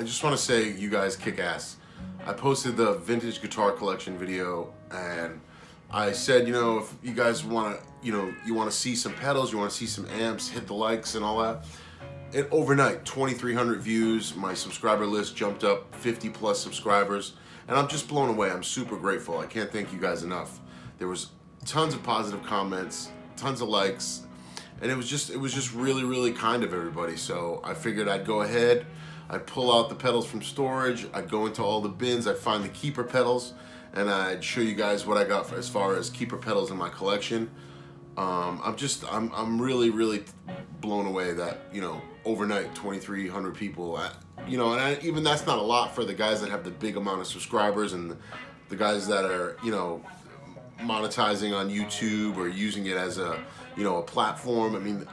I just want to say you guys kick ass. I posted the vintage guitar collection video and I said, you know, if you guys want to, you want to see some pedals, you want to see some amps, hit the likes and all that. It overnight, 2,300 views. My subscriber list jumped up 50 plus subscribers and I'm just blown away. I'm super grateful. I can't thank you guys enough. There was tons of positive comments, tons of likes, and it was just really, really kind of everybody. So I figured I'd go ahead, I'd pull out the pedals from storage, I'd go into all the bins, I'd find the keeper pedals, and I'd show you guys what I got for, as far as keeper pedals in my collection. I'm really, really blown away that, overnight 2,300 people, even that's not a lot for the guys that have the big amount of subscribers and the guys that are, monetizing on YouTube or using it as a, a platform. I mean,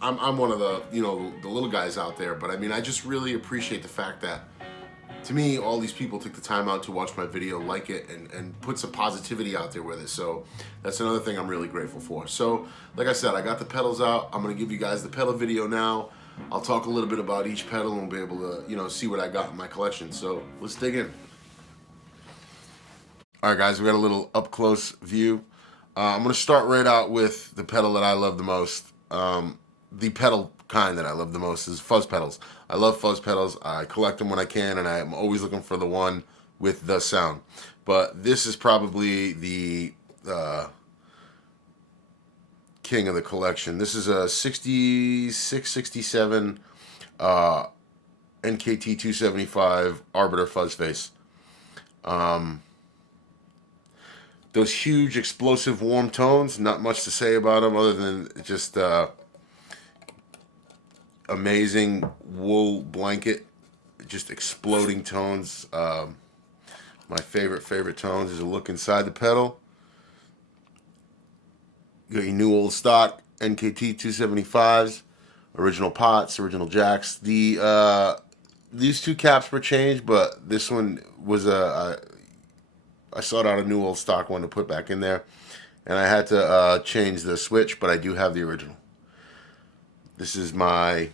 I'm one of the, the little guys out there, but I mean, I just really appreciate the fact that, to me, all these people took the time out to watch my video, like it, and put some positivity out there with it. So that's another thing I'm really grateful for. So, like I said, I got the pedals out. I'm going to give you guys the pedal video now. I'll talk a little bit about each pedal and we'll be able to, see what I got in my collection. So let's dig in. All right, guys, we got a little up-close view. I'm going to start right out with the pedal that I love the most. The pedal kind that I love the most is fuzz pedals. I love fuzz pedals. I collect them when I can, and I'm always looking for the one with the sound. But this is probably the king of the collection. This is a 66, 67 NKT 275 Arbiter fuzz face. Those huge, explosive, warm tones, not much to say about them other than just amazing wool blanket, just exploding tones. My favorite tones is a look inside the pedal. You got your new old stock NKT 275s, original pots, original jacks. These two caps were changed, but this one was I sought out a new old stock one to put back in there, and I had to change the switch, but I do have the original. This is my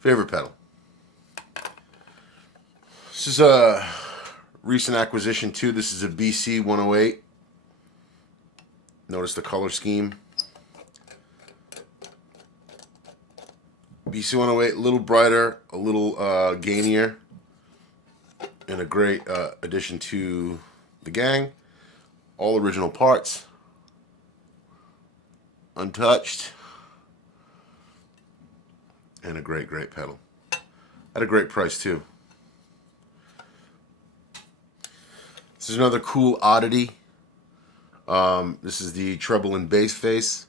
favorite pedal. This is a recent acquisition too. This is a BC 108. Notice the color scheme. BC 108, a little brighter, a little gainier, and a great addition to the gang. All original parts, untouched, and a great pedal. At a great price too. This is another cool oddity. This is the treble and bass face.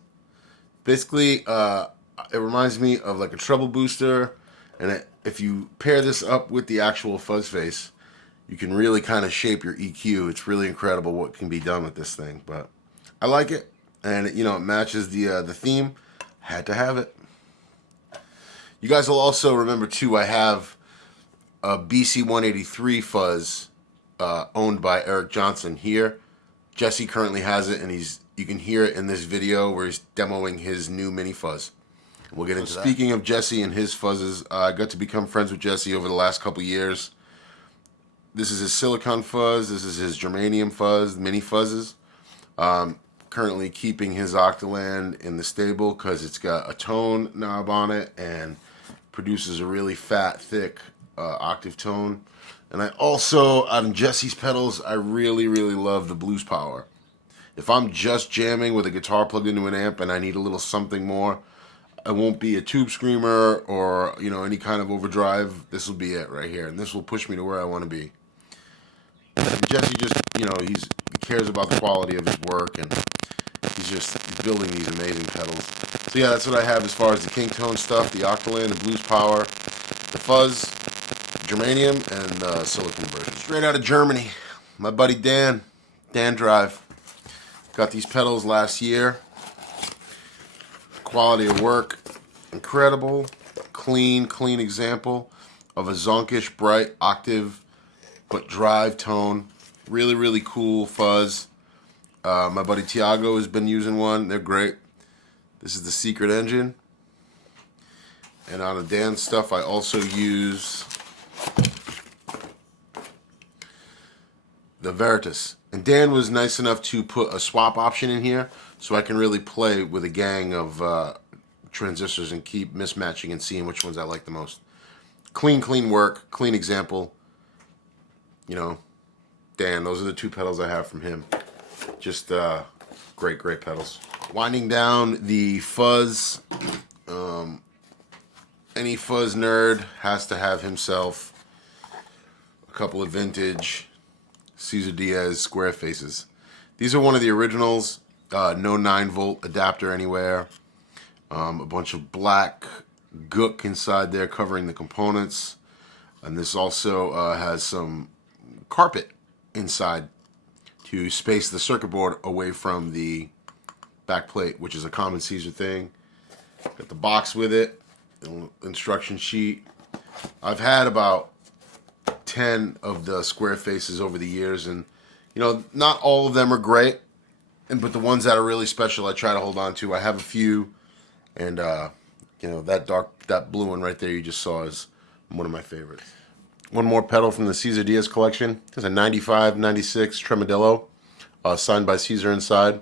Basically, it reminds me of like a treble booster, and if you pair this up with the actual fuzz face, you can really kind of shape your EQ. It's really incredible what can be done with this thing, but I like it, and it matches the theme. Had to have it. You guys will also remember too, I have a BC 183 fuzz owned by Eric Johnson here. Jesse currently has it, and you can hear it in this video where he's demoing his new mini fuzz. We'll get into that. Speaking of Jesse and his fuzzes, I got to become friends with Jesse over the last couple years. This is his silicone fuzz. This is his germanium fuzz, mini fuzzes. currently keeping his Octaland in the stable because it's got a tone knob on it and produces a really fat, thick octave tone. And I also, on Jesse's pedals, I really, really love the Blues Power. If I'm just jamming with a guitar plugged into an amp and I need a little something more, it won't be a tube screamer or, you know, any kind of overdrive. This will be it right here, and this will push me to where I want to be. And Jesse just, you know, he cares about the quality of his work, and he's building these amazing pedals. So yeah, that's what I have as far as the King Tone stuff, the Octaland, the Blues Power, the Fuzz, Germanium, and the Silicon version. Straight out of Germany, my buddy Dan Drive. Got these pedals last year. Quality of work, incredible. Clean example of a zonkish, bright, octave, but drive tone. Really, really cool fuzz. My buddy Tiago has been using one. They're great. This is the Secret Engine. And on the Dan stuff, I also use the Veritas. And Dan was nice enough to put a swap option in here so I can really play with a gang of transistors and keep mismatching and seeing which ones I like the most. Clean work, clean example. You know, Dan, those are the two pedals I have from him. Just great pedals. Winding down the Fuzz. Any Fuzz nerd has to have himself a couple of vintage Cesar Diaz square faces. These are one of the originals. No 9-volt adapter anywhere. A bunch of black gook inside there covering the components. And this also has some carpet inside to space the circuit board away from the back plate, which is a common Cesar thing. Got the box with it, instruction sheet. I've had about 10 of the square faces over the years, and you know, not all of them are great, but the ones that are really special I try to hold on to. I have a few, and you know, that blue one right there you just saw is one of my favorites. One more pedal from the Cesar Diaz collection. There's a 95, 96 Tremodillo, signed by Cesar inside.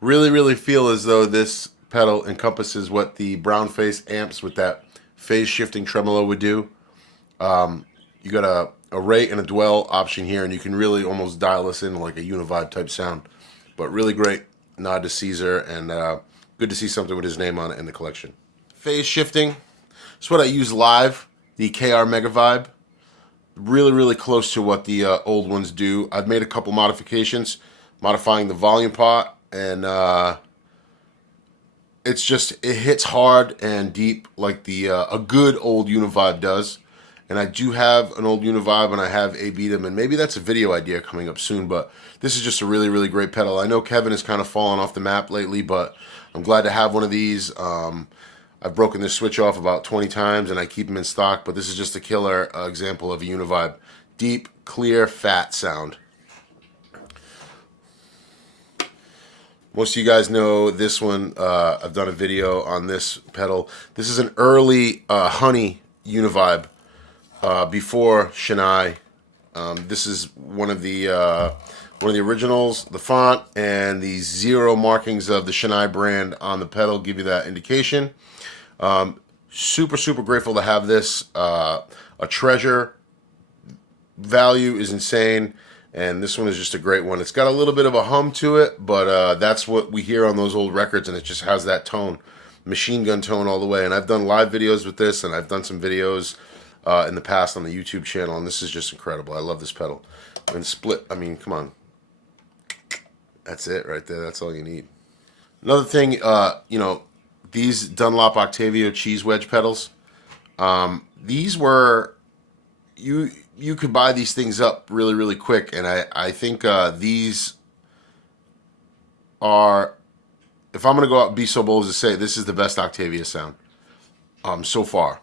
Really feel as though this pedal encompasses what the brown face amps with that phase shifting tremolo would do. You got a rate and a dwell option here, and you can really almost dial this in like a Univibe type sound. But really great nod to Cesar, and good to see something with his name on it in the collection. Phase shifting. It's what I use live, the KR Mega Vibe. Really close to what the old ones do. I've made a couple modifications, modifying the volume pot, and it hits hard and deep like the a good old Univibe does. And I do have an old Univibe, and I have A-B'd them, and maybe that's a video idea coming up soon, but this is just a really great pedal. I know Kevin has kind of fallen off the map lately, but I'm glad to have one of these. I've broken this switch off about 20 times, and I keep them in stock, but this is just a killer example of a Univibe. Deep, clear, fat sound. Most of you guys know this one. I've done a video on this pedal. This is an early Honey Univibe. Before Shinai. This is one of the originals. The font and the 0 markings of the Shinai brand on the pedal give you that indication. Super grateful to have this. A treasure. Value is insane, and this one is just a great one. It's got a little bit of a hum to it, but that's what we hear on those old records, and it just has that tone, machine gun tone all the way. And I've done live videos with this, and I've done some videos in the past on the YouTube channel, and this is just incredible. I love this pedal. And split, I mean, come on. That's it right there. That's all you need. Another thing, you know, these Dunlop Octavia cheese wedge pedals, these were, you could buy these things up really quick, and I think these are, if I'm going to go out and be so bold as to say, this is the best Octavia sound so far.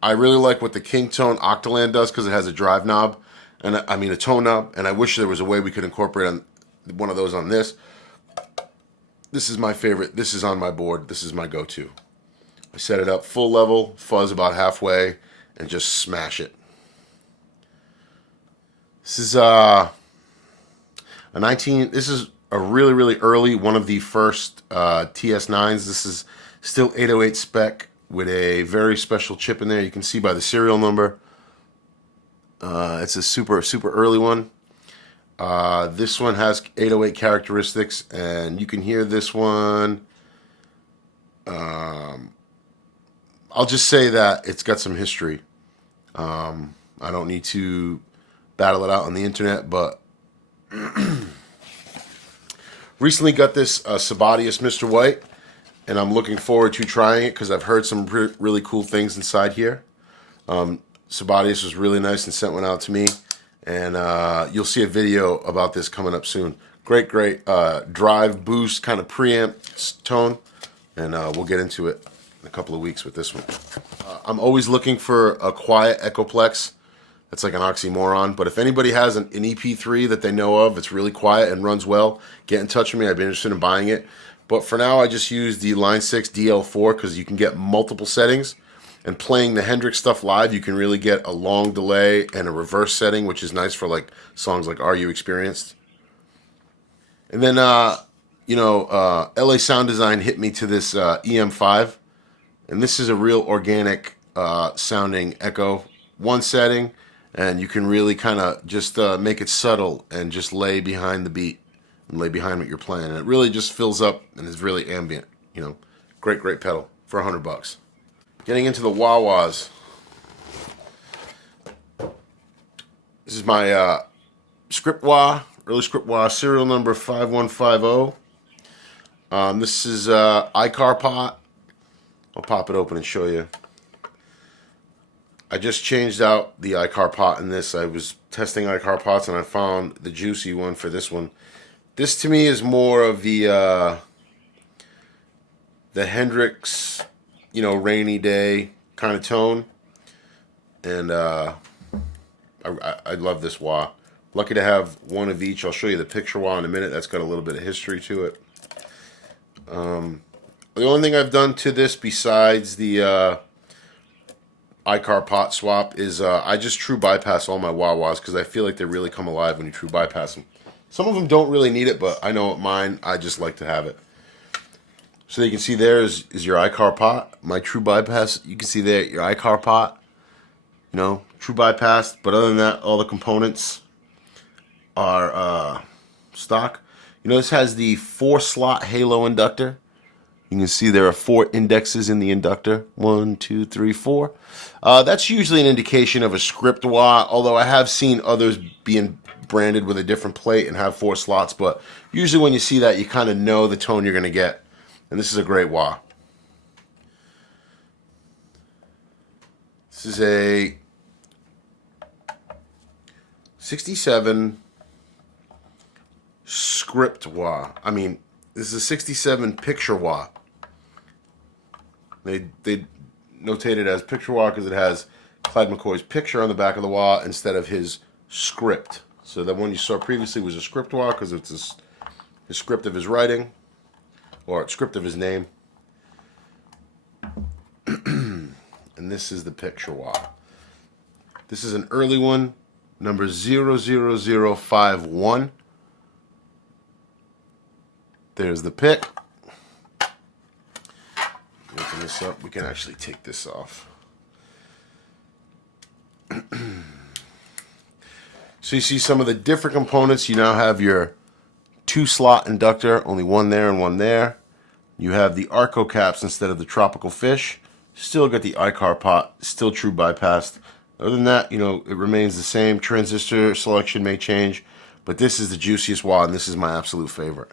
I really like what the King Tone Octaland does because it has a drive knob, and I mean a tone knob, and I wish there was a way we could incorporate one of those on this. This is my favorite. This is on my board. This is my go-to. I set it up full level, fuzz about halfway, and just smash it. This is this is a really, really early, one of the first TS9s. This is still 808 spec with a very special chip in there. You can see by the serial number. It's a super, super early one. This one has 808 characteristics, and you can hear this one. I'll just say that it's got some history. I don't need to battle it out on the internet, but recently got this Sabadius Mr. White, and I'm looking forward to trying it because I've heard some really cool things inside here. Sabadius was really nice and sent one out to me, and you'll see a video about this coming up soon. Great drive boost kind of preamp tone, and we'll get into it in a couple of weeks with this one. I'm always looking for a quiet Echoplex. That's like an oxymoron, but if anybody has an EP3 that they know of, it's really quiet and runs well, get in touch with me. I'd be interested in buying it. But for now, I just use the Line 6 DL4 because you can get multiple settings. And playing the Hendrix stuff live, you can really get a long delay and a reverse setting, which is nice for like songs like Are You Experienced? And then, LA Sound Design hit me to this EM5. And this is a real organic sounding echo. One setting, and you can really kind of just make it subtle and just lay behind the beat and lay behind what you're playing. And it really just fills up and is really ambient. Great pedal for $100. Getting into the wah-wahs. This is my script wah, early script wah, serial number 5150. This is iCar pot. I'll pop it open and show you. I just changed out the iCar pot in this. I was testing iCar pots and I found the juicy one for this one. This to me is more of the Hendrix, rainy day kind of tone. And I love this wah. Lucky to have one of each. I'll show you the picture wah in a minute. That's got a little bit of history to it. The only thing I've done to this besides the iCar pot swap is I just true bypass all my wah-wahs because I feel like they really come alive when you true bypass them. Some of them don't really need it, but I know at mine, I just like to have it. So you can see there is your iCar pot. My true bypass, you can see there your iCar pot. True bypass. But other than that, all the components are stock. This has the 4-slot halo inductor. You can see there are 4 indexes in the inductor. 1, 2, 3, 4. That's usually an indication of a script wah, although I have seen others being branded with a different plate and have 4 slots. But usually when you see that, you kind of know the tone you're going to get. And this is a great wah. This is a 67 script wah. This is a 67 picture wah. They notate it as picture wah because it has Clyde McCoy's picture on the back of the wah instead of his script. So the one you saw previously was a script wah because it's his script of his writing or script of his name. And this is the picture wah. This is an early one, number 00051. There's the pick. Open this up. We can actually take this off. So you see some of the different components. You now have your 2-slot inductor, only one there and one there. You have the Arco caps instead of the tropical fish. Still got the iCar pot, still true bypassed. Other than that, it remains the same. Transistor selection may change, but this is the juiciest wah, and this is my absolute favorite.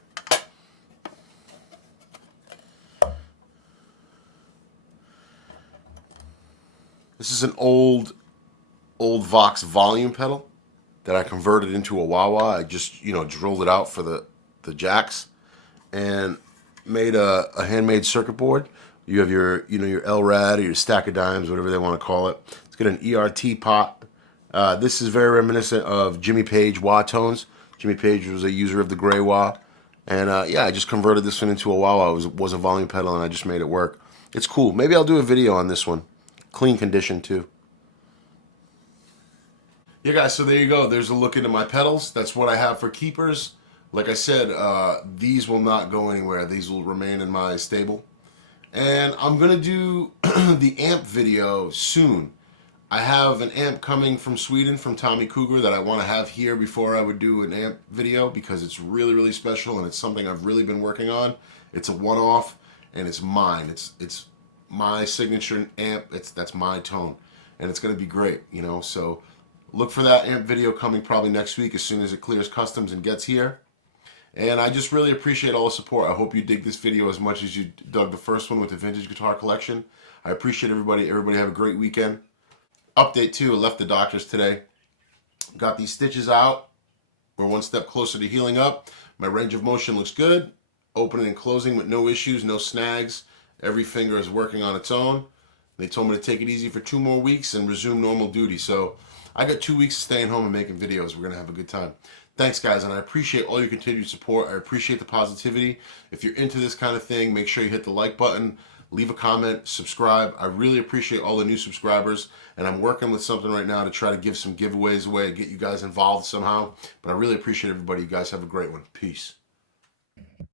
This is an old Vox volume pedal that I converted into a wah-wah. I just, drilled it out for the jacks and made a handmade circuit board. You have your LRAD or your stack of dimes, whatever they want to call it. It's got an ERT pot. This is very reminiscent of Jimmy Page wah tones. Jimmy Page was a user of the gray wah. And I just converted this one into a wah-wah. It was a volume pedal and I just made it work. It's cool. Maybe I'll do a video on this one. Clean condition too. Yeah guys, so there you go. There's a look into my pedals. That's what I have for keepers. Like I said, these will not go anywhere. These will remain in my stable. And I'm going to do the amp video soon. I have an amp coming from Sweden from Tommy Cougar that I want to have here before I would do an amp video because it's really, really special and it's something I've really been working on. It's a one-off and it's mine. It's my signature amp. That's my tone, and it's going to be great, you know. So look for that amp video coming probably next week as soon as it clears customs and gets here. And I just really appreciate all the support. I hope you dig this video as much as you dug the first one with the vintage guitar collection. I appreciate everybody. Everybody have a great weekend. Update too, I left the doctor's today. Got these stitches out. We're one step closer to healing up. My range of motion looks good. Opening and closing with no issues, no snags. Every finger is working on its own. They told me to take it easy for 2 more weeks and resume normal duty. So I got 2 weeks staying home and making videos. We're going to have a good time. Thanks, guys, and I appreciate all your continued support. I appreciate the positivity. If you're into this kind of thing, make sure you hit the like button, leave a comment, subscribe. I really appreciate all the new subscribers, and I'm working with something right now to try to give some giveaways away, get you guys involved somehow. But I really appreciate everybody. You guys have a great one. Peace.